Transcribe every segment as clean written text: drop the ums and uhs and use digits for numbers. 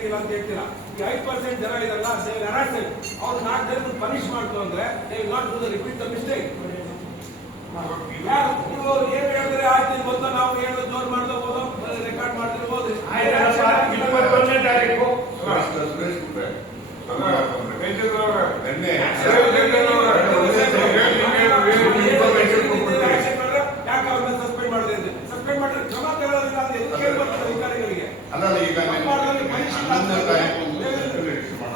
ಸರಿಯಾಗಿಲ್ಲ ಅಂತ ಹೇಳ್ತೀರಾ. ಈ 5% ಜನ ಇದಲ್ಲ, ಅವ್ರು 4 ಜನ ಪನಿಷ್ ಮಾಡ್ತು ಅಂದ್ರೆ not do the repeat the mistake. ನೀವು ಏನ್ ಹೇಳಿದ್ರೆ ಆಯ್ತು ಗೊತ್ತಾ, ನಾವು ಹೇಳೋದು ಜೋರ್ ಮಾಡ್ಕೋಬಹುದು, ರೆಕಾರ್ಡ್ ಮಾಡ್ತಿರ್ಬೋದು. 21ನೇ ತಾರೀಕು ಯಾಕೆ ಅವ್ರನ್ನ ಸಸ್ಪೆಂಡ್ ಮಾಡಿದೆ ಅಂದ್ರೆ ಸಸ್ಪೆಂಡ್ ಮಾಡಿದ್ರೆ ಕ್ರಮ ತಗೊಳ್ಳೋದಿಲ್ಲ ಅಂತ ಎದುರು ಬರ್ತದೆ ಅಧಿಕಾರಿಗಳಿಗೆ.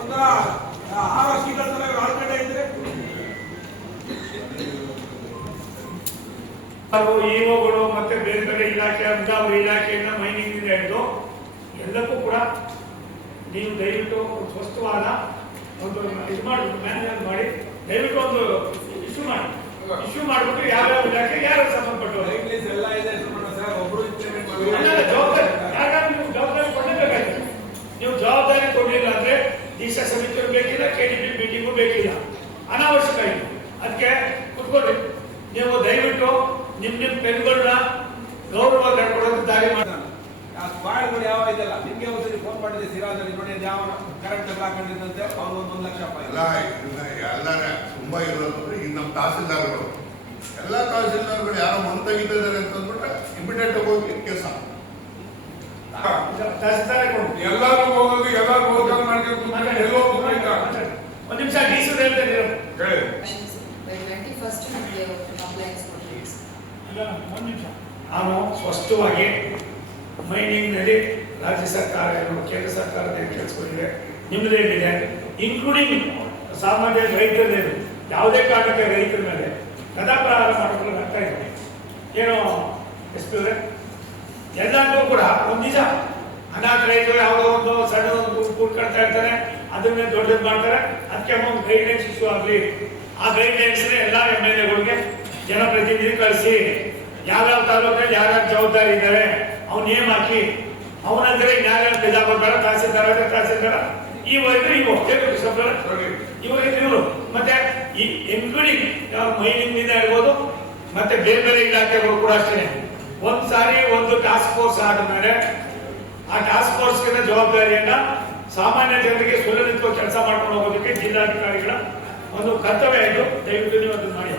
ಒಂಥರ 6 ವರ್ಷಗಳ ತರ ಆಳ್ಕಡೆ ಇದ್ರೆ ಇಒಗಳು ಮತ್ತೆ ಬೇರೆ ಬೇರೆ ಇಲಾಖೆ ಅಬ್ಜಾವರ್ ಇಲಾಖೆಯಿಂದ ಮೈನಿಂಗ್ ಹಿಡಿದು ಎಲ್ಲಕ್ಕೂ ಕೂಡ ನೀವು ದಯವಿಟ್ಟು ಸ್ಪಷ್ಟವಾದ ಒಂದು ಇದು ಮಾಡಿಬಿಟ್ಟು ಮ್ಯಾನೇಜ್ ಮಾಡಿ ದಯವಿಟ್ಟು ಒಂದು ಇಶ್ಯೂ ಮಾಡಿಬಿಟ್ಟು ಯಾವ್ಯಾವ ಇಲಾಖೆ ಯಾರು ಸಂಬಂಧಪಟ್ಟವರು ಎಲ್ಲ ಇದೆ ಸರ್. ಒಬ್ರು ಜವಾಬ್ದಾರಿ ಯಾಕಂದ್ರೆ ನೀವು ಜವಾಬ್ದಾರಿ ಕೊಡಲೇಬೇಕಾಯ್ತು. ನೀವು ಜವಾಬ್ದಾರಿ ಕೊಡ್ಲಿಲ್ಲ ಅಂದ್ರೆ ದೀಕ್ಷಾ ಸಮಿತಿಯವರು ಬೇಕಿಲ್ಲ, ಕೆಡಿಪಿ ಮೀಟಿಂಗು ಬೇಕಿಲ್ಲ, ಅನಾವಶ್ಯಕ ಇದೆ. ಅದಕ್ಕೆ ಕುತ್ಕೊಳ್ಳಿ. ನೀವು ದಯವಿಟ್ಟು ನಿಮ್ ಪೆನ್ಗಳನ್ನ ಗೌರವ ಕಳ್ಕೊಳ್ಳೋದು ದಾರಿ ಮಾಡಿ. ಸ್ಕ್ವಾಡ್ಗಳು ಯಾವ ಇದೆಲ್ಲ ನಿಮ್ಗೆ ಒಂದ್ಸರಿ ಫೋನ್ ಮಾಡಿದ್ರೆ ಸಿರಾದಲ್ಲಿ ನೋಡಿ ಯಾವ ಕರೆಂಟ್ ಹಾಕೊಂಡಿದ್ದಂತೆ ಅವ್ರು 1 ಲಕ್ಷ ರೂಪಾಯಿ ಎಲ್ಲ ತುಂಬಾ ಇರೋದು. ಈಗ ನಮ್ಮ ತಹಸೀಲ್ದಾರ್ಗಳು ಎಲ್ಲ ತಹಸೀಲ್ದಾರ್ಗಳು ಯಾರೋ ಮನ್ ತೆಗಿತಿದ್ದಾರೆ ಅಂತ ಅಂದ್ಬಿಟ್ರೆ ಇಮಿಡಿಯೇಟ್ ಹೋಗಿ ಕೆಲಸ ಎಲ್ಲಾರು ಹೋಗೋದು ಎಲ್ಲಾರು ಹೋಗೋದು ಮಾಡ್ಕೊಂಡು ಎಲ್ಲೋ ಒಂದು ನಿಮಿಷ ಡೀಸಲ್ ಹೇಳ್ತೇನೆ. ಒಂದು ನಿಮಿಷ ನಾನು ಸ್ಪಷ್ಟವಾಗಿ ಮೈನಿಂಗ್ ನಲ್ಲಿ ರಾಜ್ಯ ಸರ್ಕಾರ ಕೇಂದ್ರ ಸರ್ಕಾರದ ಕೆಲಸಗಳಿವೆ, ನಿಮ್ಮದೇನಿದೆ, ಇನ್ಕ್ಲೂಡಿಂಗ್ ಸಾಮಾನ್ಯ ರೈತರದೇನು. ಯಾವುದೇ ಕಾರಣಕ್ಕೆ ರೈತರ ಮೇಲೆ ಕದಾಪ್ರಹಾರ ಮಾಡಿಕೊಳ್ಳಲು ಆಗ್ತಾ ಇದೆ. ಏನು ಎಷ್ಟು ಎಲ್ಲರಿಗೂ ಕೂಡ ಒಂದು ನಿಜ, ಅನಾಥ ರೈತರು ಯಾವುದೋ ಒಂದು ಸಣ್ಣ ಒಂದು ಕೂಡ್ಕೊಳ್ತಾ ಇರ್ತಾರೆ, ಅದನ್ನೇ ದೊಡ್ಡದು ಮಾಡ್ತಾರೆ. ಅದಕ್ಕೆ ಒಂದು ಗೈಡ್ಲೈನ್ಸ್ ಇಶ್ಯೂ ಆಗಲಿ. ಆ ಗೈಡ್ಲೈನ್ಸ್ ಎಲ್ಲ MLAಗಳಿಗೆ ಜನಪ್ರತಿನಿಧಿ ಕಳಿಸಿ ಯಾವ್ಯಾವ ತಾಲೂಕಲ್ಲಿ ಯಾರ್ಯಾವ ಜವಾಬ್ದಾರಿ ಇದ್ದಾರೆ ಅವ್ನು ನೇಮ್ ಹಾಕಿ ಅವನಂದ್ರೆ ಯಾರ್ಯಾರು ಬೇಜ ಕೊಡ್ತಾರ, ತಹಸೀಲ್ದಾರ ಇವರು ಮತ್ತೆ ಈ ಇನ್ಕ್ಲೂಡಿಂಗ್ ಮೈನಿಂಗ್ ನಿಂದ ಇರ್ಬೋದು, ಮತ್ತೆ ಬೇರೆ ಬೇರೆ ಇಲಾಖೆಗಳು ಕೂಡ ಅಷ್ಟೇ. ಒಂದ್ಸಾರಿ ಒಂದು ಟಾಸ್ಕ್ ಫೋರ್ಸ್ ಆದ್ಮೇಲೆ ಆ ಟಾಸ್ಕ್ ಫೋರ್ಸ್ ಜವಾಬ್ದಾರಿಯನ್ನ ಸಾಮಾನ್ಯ ಜನರಿಗೆ ಸುಲಲಿತ ಕೆಲಸ ಮಾಡ್ಕೊಂಡು ಹೋಗೋದಕ್ಕೆ ಜಿಲ್ಲಾಧಿಕಾರಿಗಳ ಒಂದು ಕರ್ತವ್ಯ ಇದು. ದಯವಿಟ್ಟು ನೀವು ಅದನ್ನು ಮಾಡಿ.